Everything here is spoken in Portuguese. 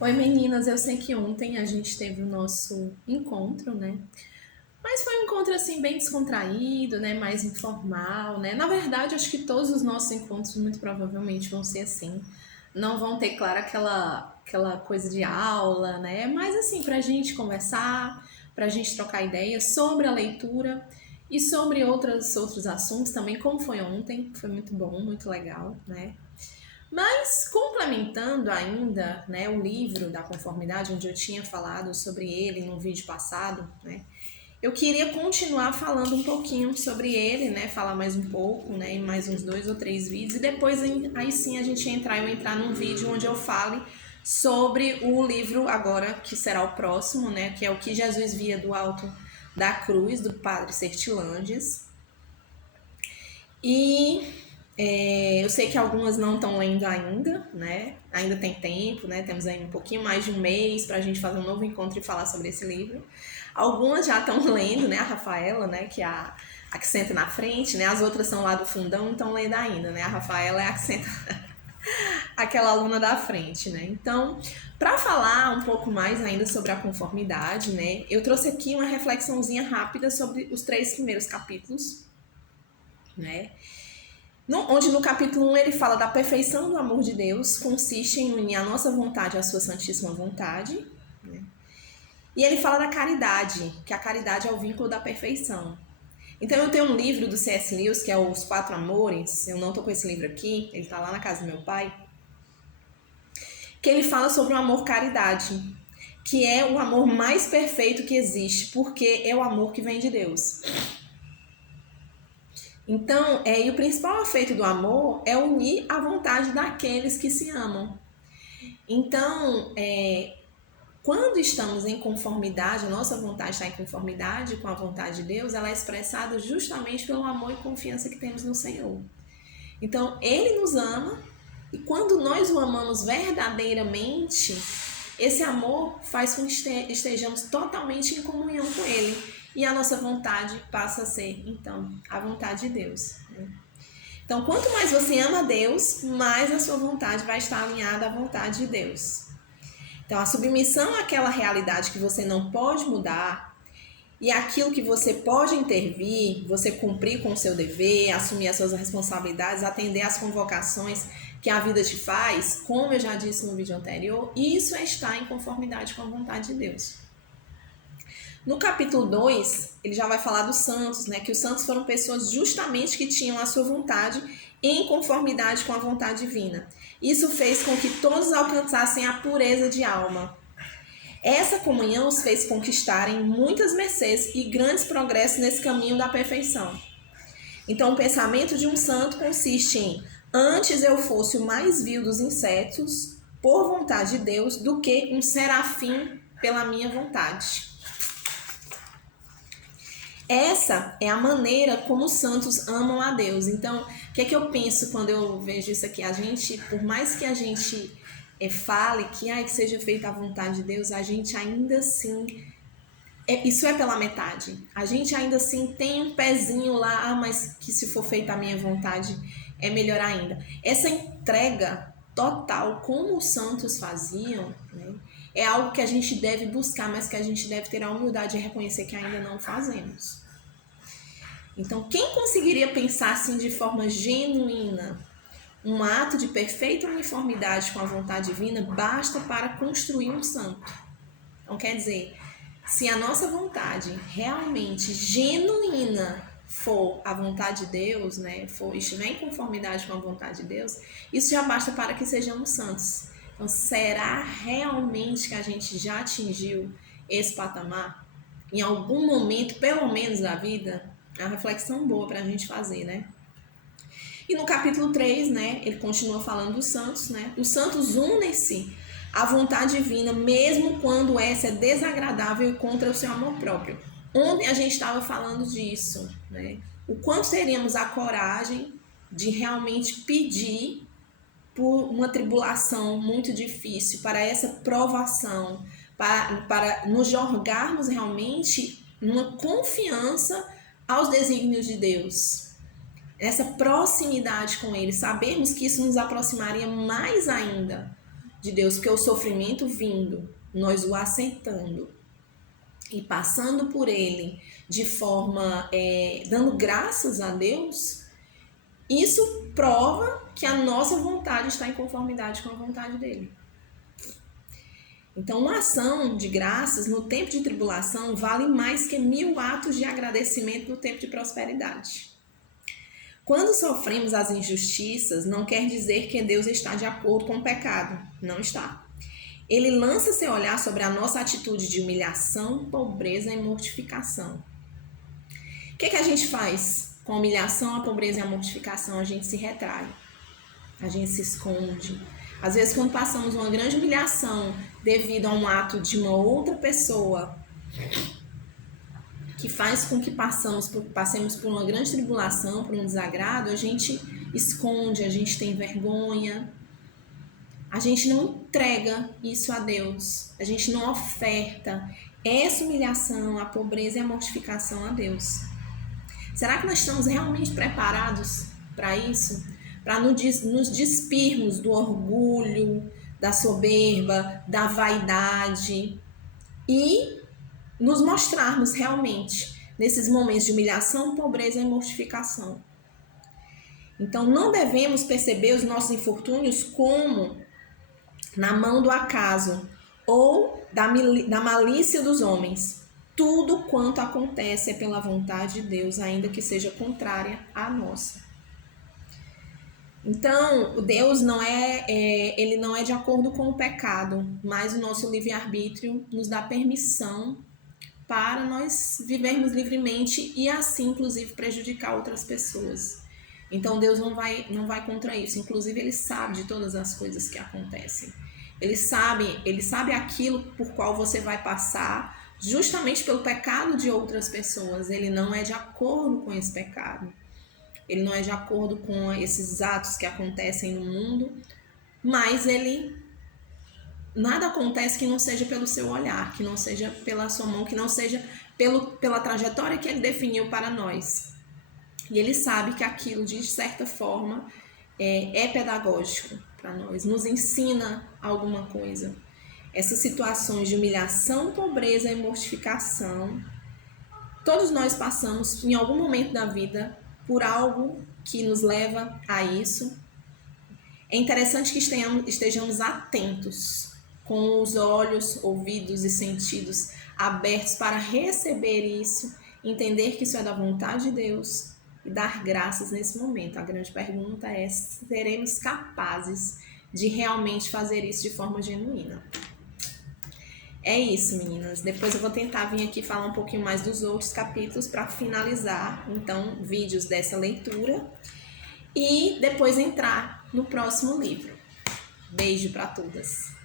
Oi meninas, eu sei que ontem a gente teve o nosso encontro, né? Mas foi um encontro assim bem descontraído, né? Mais informal, né? Na verdade, acho que todos os nossos encontros muito provavelmente vão ser assim. Não vão ter, claro, aquela coisa de aula, né? Mas assim, pra gente conversar, pra gente trocar ideias sobre a leitura e sobre outros assuntos também, como foi ontem. Foi muito bom, muito legal, né? Mas complementando ainda, né, o livro da conformidade, onde eu tinha falado sobre ele no vídeo passado, né, eu queria continuar falando um pouquinho sobre ele, né, falar mais um pouco, né, em mais uns 2 ou 3 vídeos, e depois aí sim a gente eu entrar num vídeo onde eu fale sobre o livro agora, que será o próximo, né, que é o que Jesus via do alto da cruz, do padre Sertilanges. E eu sei que algumas não estão lendo ainda, né? Ainda tem tempo, né? Temos aí um pouquinho mais de um mês para a gente fazer um novo encontro e falar sobre esse livro. Algumas já estão lendo, né? A Rafaela, né? Que é a que senta na frente, né? As outras são lá do fundão, não estão lendo ainda, né? A Rafaela é a que senta, aquela aluna da frente, né? Então, para falar um pouco mais ainda sobre a conformidade, né? Eu trouxe aqui uma reflexãozinha rápida sobre os 3 primeiros capítulos, né? Onde no capítulo 1 ele fala da perfeição do amor de Deus, consiste em unir a nossa vontade à sua santíssima vontade. Né? E ele fala da caridade, que a caridade é o vínculo da perfeição. Então eu tenho um livro do C.S. Lewis, que é Os Quatro Amores, eu não tô com esse livro aqui, ele tá lá na casa do meu pai, que ele fala sobre o amor caridade, que é o amor mais perfeito que existe, porque é o amor que vem de Deus. Então, e o principal efeito do amor é unir a vontade daqueles que se amam. Então, quando estamos em conformidade, a nossa vontade está em conformidade com a vontade de Deus, ela é expressada justamente pelo amor e confiança que temos no Senhor. Então, Ele nos ama e quando nós o amamos verdadeiramente, esse amor faz com que estejamos totalmente em comunhão com Ele e a nossa vontade passa a ser, então, a vontade de Deus. Então, quanto mais você ama Deus, mais a sua vontade vai estar alinhada à vontade de Deus. Então, a submissão àquela realidade que você não pode mudar e aquilo que você pode intervir, você cumprir com o seu dever, assumir as suas responsabilidades, atender às convocações que a vida te faz, como eu já disse no vídeo anterior, isso é estar em conformidade com a vontade de Deus. No capítulo 2, ele já vai falar dos santos, né? Que os santos foram pessoas justamente que tinham a sua vontade em conformidade com a vontade divina. Isso fez com que todos alcançassem a pureza de alma. Essa comunhão os fez conquistarem muitas mercês e grandes progressos nesse caminho da perfeição. Então, o pensamento de um santo consiste em: antes eu fosse o mais vil dos insetos, por vontade de Deus, do que um serafim pela minha vontade. Essa é a maneira como os santos amam a Deus. Então, o que é que eu penso quando eu vejo isso aqui? A gente, por mais que a gente fale que seja feita a vontade de Deus, a gente ainda assim, isso é pela metade. A gente ainda assim tem um pezinho lá, mas que se for feita a minha vontade é melhor ainda. Essa entrega total, como os santos faziam, né, é algo que a gente deve buscar, mas que a gente deve ter a humildade de reconhecer que ainda não fazemos. Então, quem conseguiria pensar assim de forma genuína um ato de perfeita uniformidade com a vontade divina basta para construir um santo? Então, quer dizer, se a nossa vontade realmente genuína for a vontade de Deus, né, estiver em conformidade com a vontade de Deus, isso já basta para que sejamos santos. Então, será realmente que a gente já atingiu esse patamar? Em algum momento, pelo menos da vida? É uma reflexão boa para a gente fazer, né? E no capítulo 3, né, ele continua falando dos santos, né? Os santos unem-se à vontade divina, mesmo quando essa é desagradável e contra o seu amor próprio. Ontem a gente estava falando disso, né? O quanto teríamos a coragem de realmente pedir por uma tribulação muito difícil, para essa provação, para nos jogarmos realmente numa confiança aos desígnios de Deus. Essa proximidade com Ele, sabermos que isso nos aproximaria mais ainda de Deus, porque o sofrimento vindo, nós o aceitando e passando por ele de forma, dando graças a Deus, isso prova que a nossa vontade está em conformidade com a vontade dele. Então, uma ação de graças no tempo de tribulação vale mais que 1000 atos de agradecimento no tempo de prosperidade. Quando sofremos as injustiças, não quer dizer que Deus está de acordo com o pecado. Não está. Ele lança seu olhar sobre a nossa atitude de humilhação, pobreza e mortificação. O que a gente faz com a humilhação, a pobreza e a mortificação? A gente se retrai, a gente se esconde. Às vezes, quando passamos uma grande humilhação devido a um ato de uma outra pessoa que faz com que passemos por uma grande tribulação, por um desagrado, a gente esconde, a gente tem vergonha, a gente não entrega isso a Deus, a gente não oferta essa humilhação, a pobreza e a mortificação a Deus. Será que nós estamos realmente preparados para isso? Para nos despirmos do orgulho, da soberba, da vaidade e nos mostrarmos realmente nesses momentos de humilhação, pobreza e mortificação. Então, não devemos perceber os nossos infortúnios como na mão do acaso ou da malícia dos homens. Tudo quanto acontece é pela vontade de Deus, ainda que seja contrária à nossa. Então, Deus ele não é de acordo com o pecado, mas o nosso livre-arbítrio nos dá permissão para nós vivermos livremente e assim, inclusive, prejudicar outras pessoas. Então, Deus não vai contra isso. Inclusive, Ele sabe de todas as coisas que acontecem. Ele sabe aquilo por qual você vai passar justamente pelo pecado de outras pessoas. Ele não é de acordo com esse pecado. Ele não é de acordo com esses atos que acontecem no mundo, mas nada acontece que não seja pelo seu olhar, que não seja pela sua mão, que não seja pela trajetória que ele definiu para nós. E ele sabe que aquilo, de certa forma, é pedagógico para nós, nos ensina alguma coisa. Essas situações de humilhação, pobreza e mortificação, todos nós passamos em algum momento da vida por algo que nos leva a isso. É interessante que estejamos atentos, com os olhos, ouvidos e sentidos abertos para receber isso, entender que isso é da vontade de Deus e dar graças nesse momento. A grande pergunta é: seremos capazes de realmente fazer isso de forma genuína? É isso, meninas. Depois eu vou tentar vir aqui falar um pouquinho mais dos outros capítulos para finalizar, então, vídeos dessa leitura e depois entrar no próximo livro. Beijo para todas!